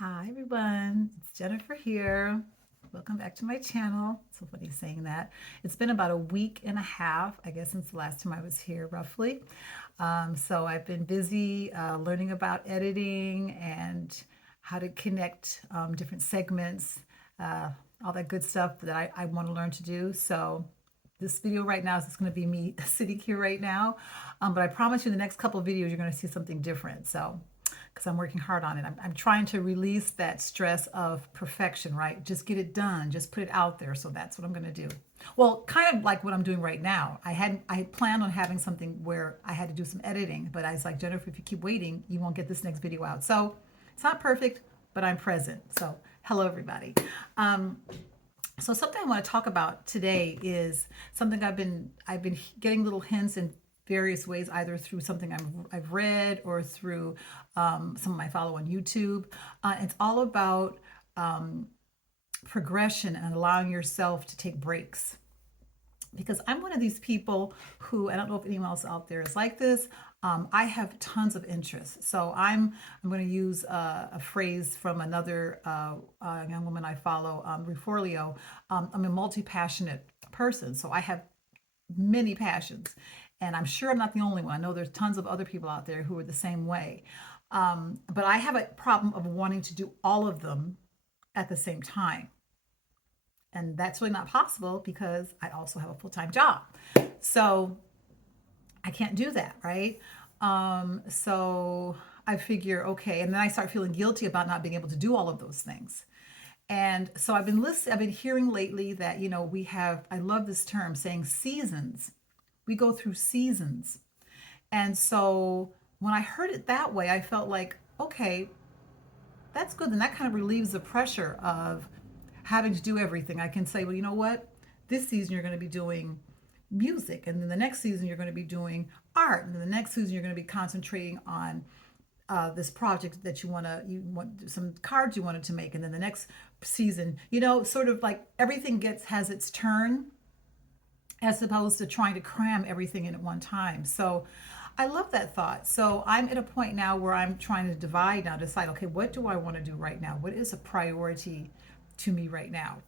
Hi everyone, it's Jennifer here. Welcome back to my channel. So funny saying that. It's been about a week and a half, I guess, since the last time I was here, roughly. So I've been busy learning about editing and how to connect different segments, uh, all that good stuff that I want to learn to do. So this video right now is just going to be me sitting here right now. But I promise you the next couple of videos, you're going to see something different. So because I'm working hard on it. I'm trying to release that stress of perfection, right? Just get it done, just put it out there. So that's what I'm going to do. Well, kind of like what I'm doing right now. I had planned on having something where I had to do some editing, but I was like, Jennifer, if you keep waiting, you won't get this next video out. So it's not perfect, but I'm present. So hello, everybody. Um, so something I want to talk about today is something I've been getting little hints in various ways, either through something I've read or through some I follow on YouTube. It's all about progression and allowing yourself to take breaks, because I'm one of these people who, I don't know if anyone else out there is like this. I have tons of interests. So I'm going to use a phrase from another young woman I follow, Reforlio. I'm a multi-passionate person. So I have many passions. And I'm sure I'm not the only one. I know there's tons of other people out there who are the same way. But I have a problem of wanting to do all of them at the same time. And that's really not possible because I also have a full time job. So I can't do that, right? So I figure, okay, and then I start feeling guilty about not being able to do all of those things. And so I've been hearing lately that, we have, I love this term saying seasons. We go through seasons. And so when I heard it that way, I felt like, okay, that's good. Then that kind of relieves the pressure of having to do everything. I can say, well, you know what? This season you're going to be doing music, and then the next season you're going to be doing art, and then the next season you're going to be concentrating on this project that you want some cards you wanted to make, and then the next season, sort of like everything gets has its turn, as opposed to trying to cram everything in at one time. So I love that thought. So I'm at a point now where I'm trying to decide, okay, what do I want to do right now? What is a priority to me right now?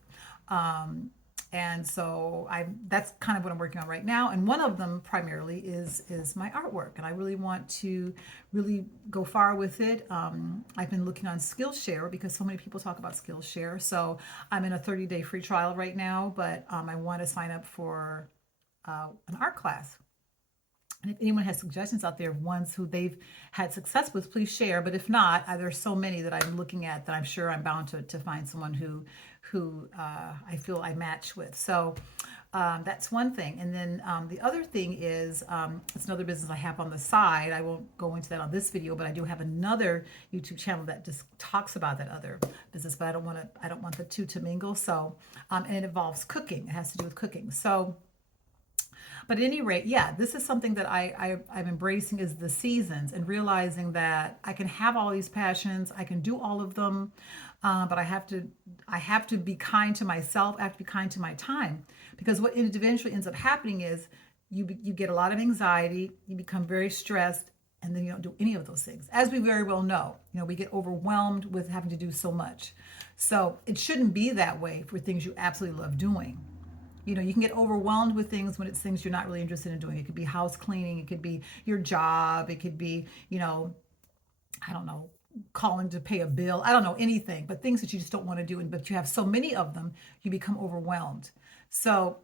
Um, and so that's kind of what I'm working on right now. And one of them primarily is my artwork. And I really want to really go far with it. I've been looking on Skillshare because so many people talk about Skillshare. So I'm in a 30-day free trial right now, but I want to sign up for an art class. And if anyone has suggestions out there of ones who they've had success with, please share. But if not, there's so many that I'm looking at that I'm sure I'm bound to find someone who I feel I match with. So that's one thing. And then the other thing is it's another business I have on the side. I won't go into that on this video, but I do have another YouTube channel that just talks about that other business. But I don't want the two to mingle. So and it involves cooking. It has to do with cooking. So. But at any rate, yeah, this is something that I'm embracing, is the seasons, and realizing that I can have all these passions, I can do all of them, but I have to be kind to myself. I have to be kind to my time, because what eventually ends up happening is you get a lot of anxiety, you become very stressed, and then you don't do any of those things. As we very well know, we get overwhelmed with having to do so much. So it shouldn't be that way for things you absolutely love doing. You can get overwhelmed with things when it's things you're not really interested in doing. It could be house cleaning, it could be your job, it could be, I don't know, calling to pay a bill. I don't know, anything, but things that you just don't want to do. And but you have so many of them, you become overwhelmed. So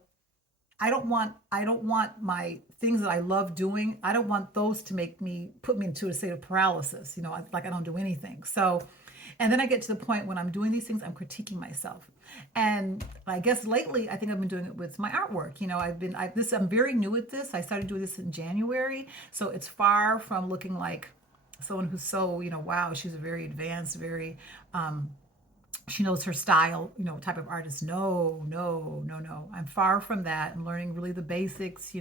I don't want my things that I love doing, I don't want those to put me into a state of paralysis, like I don't do anything. So and then I get to the point when I'm doing these things, I'm critiquing myself. And I guess lately, I think I've been doing it with my artwork. I'm very new at this. I started doing this in January. So it's far from looking like someone who's so, wow, she's a very advanced, very, she knows her style, type of artist. No, no, no, no. I'm far from that. I'm learning really the basics,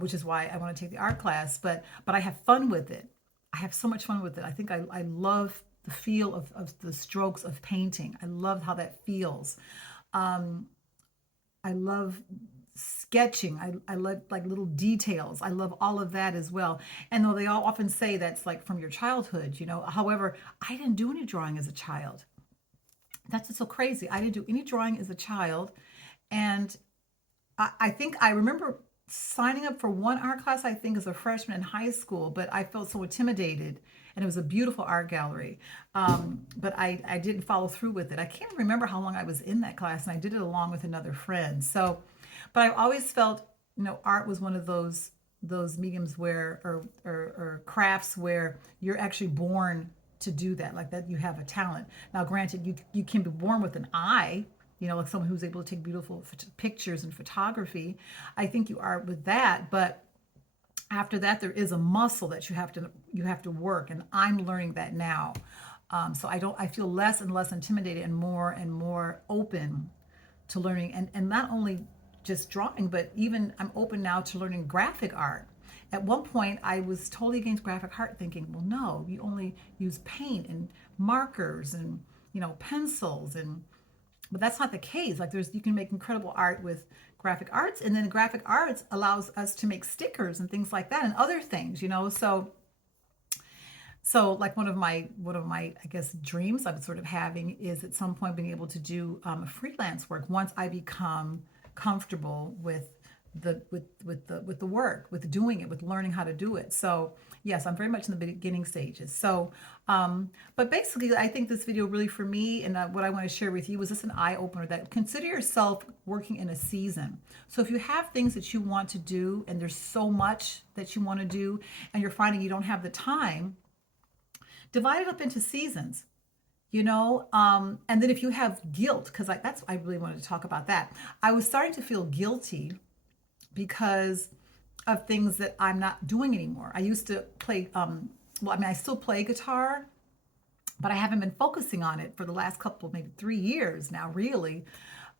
which is why I want to take the art class. But I have fun with it. I have so much fun with it. I think I love the feel of the strokes of painting. I love how that feels. I love sketching. I love like little details. I love all of that as well. And though they all often say that's like from your childhood, however, I didn't do any drawing as a child. That's what's so crazy. I didn't do any drawing as a child. And I think I remember signing up for one art class, I think, as a freshman in high school, but I felt so intimidated. And it was a beautiful art gallery. But I didn't follow through with it. I can't remember how long I was in that class, and I did it along with another friend. So, but I always felt, art was one of those mediums where, or crafts where you're actually born to do that, like that you have a talent. Now, granted, you can be born with an eye, like someone who's able to take beautiful pictures and photography. I think you are with that, but after that, there is a muscle that you have to work, and I'm learning that now. So I feel less and less intimidated and more open to learning, and not only just drawing, but even I'm open now to learning graphic art. At one point, I was totally against graphic art, thinking, well, no, you only use paint and markers and pencils, but that's not the case. Like you can make incredible art with graphic arts, and then graphic arts allows us to make stickers and things like that and other things. So like one of my I guess dreams I'm sort of having is at some point being able to do freelance work once I become comfortable with the work, with doing it, with learning how to do it. So yes, I'm very much in the beginning stages. So, but basically, I think this video really for me, and what I want to share with you, was just an eye opener that consider yourself working in a season. So if you have things that you want to do, and there's so much that you want to do, and you're finding you don't have the time, divide it up into seasons. And then if you have guilt, because I really wanted to talk about that. I was starting to feel guilty because of things that I'm not doing anymore. I used to play, I still play guitar, but I haven't been focusing on it for the last couple, maybe 3 years now, really.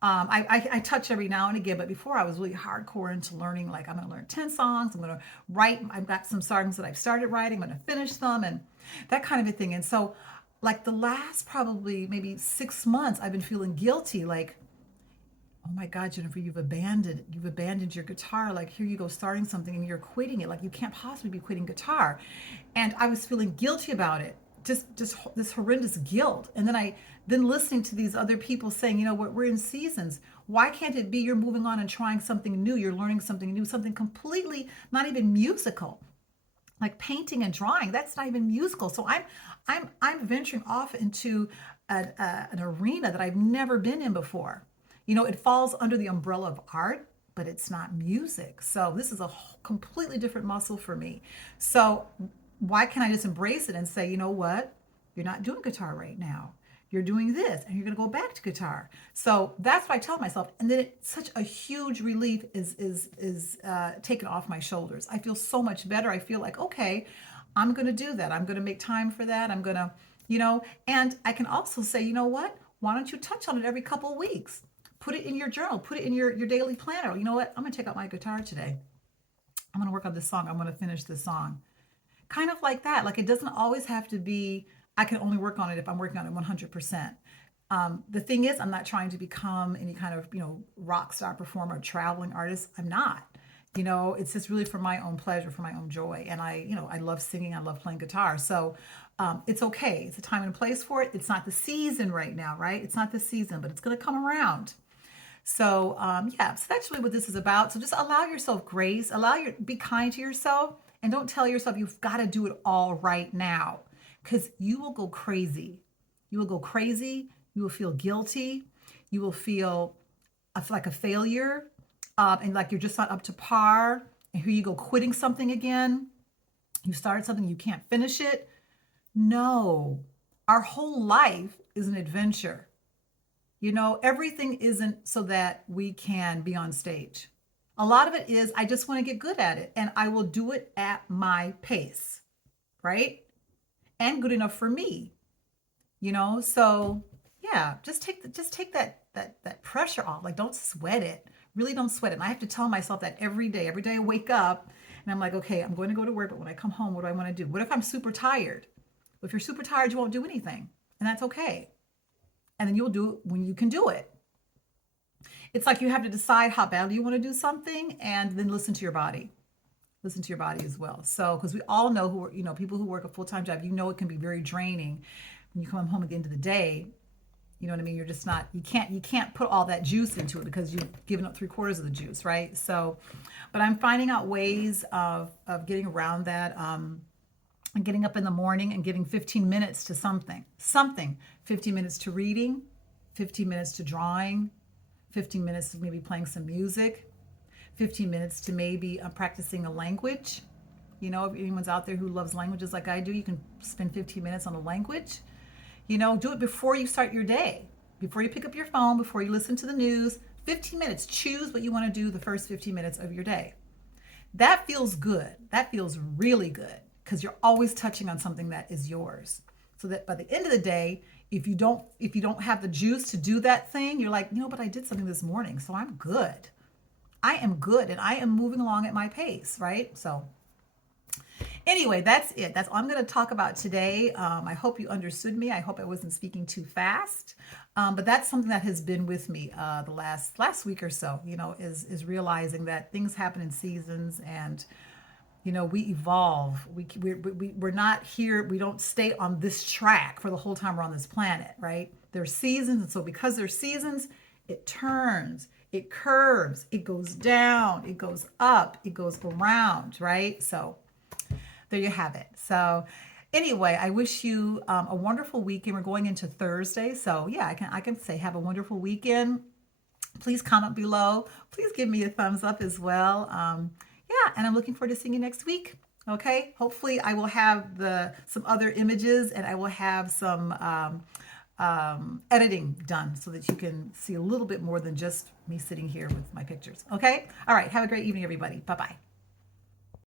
I touch every now and again, but before I was really hardcore into learning, like I'm going to learn 10 songs, I'm going to write, I've got some songs that I've started writing, I'm going to finish them, and that kind of a thing. And so, like the last probably maybe 6 months, I've been feeling guilty, like, oh my God, Jennifer, you've abandoned your guitar. Like, here you go starting something and you're quitting it. Like, you can't possibly be quitting guitar. And I was feeling guilty about it. Just this horrendous guilt. And then listening to these other people saying, we're in seasons. Why can't it be you're moving on and trying something new? You're learning something new, something completely not even musical, like painting and drawing. That's not even musical. So I'm venturing off into an arena that I've never been in before. It falls under the umbrella of art, but it's not music. So this is a completely different muscle for me. So why can't I just embrace it and say, you know what? You're not doing guitar right now. You're doing this, and you're going to go back to guitar. So that's what I tell myself. And then it's such a huge relief is taken off my shoulders. I feel so much better. I feel like, okay, I'm going to do that. I'm going to make time for that. I'm going to, and I can also say, you know what? Why don't you touch on it every couple of weeks? Put it in your journal, put it in your daily planner. You know what? I'm going to take out my guitar today. I'm going to work on this song. I'm going to finish this song. Kind of like that. Like, it doesn't always have to be, I can only work on it if I'm working on it 100%. The thing is, I'm not trying to become any kind of, rock star performer, traveling artist. I'm not. It's just really for my own pleasure, for my own joy. And I love singing. I love playing guitar. So it's okay. It's a time and place for it. It's not the season right now, right? It's not the season, but it's going to come around. So yeah, so that's really what this is about. So just allow yourself grace, be kind to yourself, and don't tell yourself you've got to do it all right now, because you will go crazy. You will go crazy. You will feel guilty. You will feel like a failure, and like you're just not up to par. And here you go quitting something again. You started something, you can't finish it. No, our whole life is an adventure. Everything isn't so that we can be on stage. A lot of it is, I just want to get good at it, and I will do it at my pace, right? And good enough for me, So yeah, just take that pressure off. Like, don't sweat it. Really don't sweat it. And I have to tell myself that every day. Every day I wake up and I'm like, okay, I'm going to go to work, but when I come home, what do I want to do? What if I'm super tired? If you're super tired, you won't do anything, and that's okay. And then you'll do it when you can do it. It's like you have to decide how badly you want to do something and then listen to your body. Listen to your body as well. So, because we all know who are, people who work a full-time job, it can be very draining when you come home at the end of the day. You know what I mean? You're just not, you can't put all that juice into it because you've given up three-quarters of the juice, right? So, but I'm finding out ways of getting around that. And getting up in the morning and giving 15 minutes to something, 15 minutes to reading, 15 minutes to drawing, 15 minutes to maybe playing some music, 15 minutes to maybe practicing a language. If anyone's out there who loves languages like I do, you can spend 15 minutes on a language. Do it before you start your day, before you pick up your phone, before you listen to the news. 15 minutes. Choose what you want to do the first 15 minutes of your day. That feels good. That feels really good because you're always touching on something that is yours. So that by the end of the day, if you don't have the juice to do that thing, you're like, but I did something this morning, so I'm good. I am good and I am moving along at my pace, right? So anyway, that's it. That's all I'm going to talk about today. I hope you understood me. I hope I wasn't speaking too fast. But that's something that has been with me the last week or so. Is realizing that things happen in seasons, and we evolve. We're not here. We don't stay on this track for the whole time we're on this planet, right? There's seasons, and so because there's seasons, it turns, it curves, it goes down, it goes up, it goes around, right? So there you have it. So anyway, I wish you a wonderful weekend. We're going into Thursday, so yeah, I can say have a wonderful weekend. Please comment below. Please give me a thumbs up as well. Yeah, and I'm looking forward to seeing you next week. Okay, hopefully I will have some other images, and I will have some editing done so that you can see a little bit more than just me sitting here with my pictures. Okay, all right, have a great evening, everybody. Bye bye.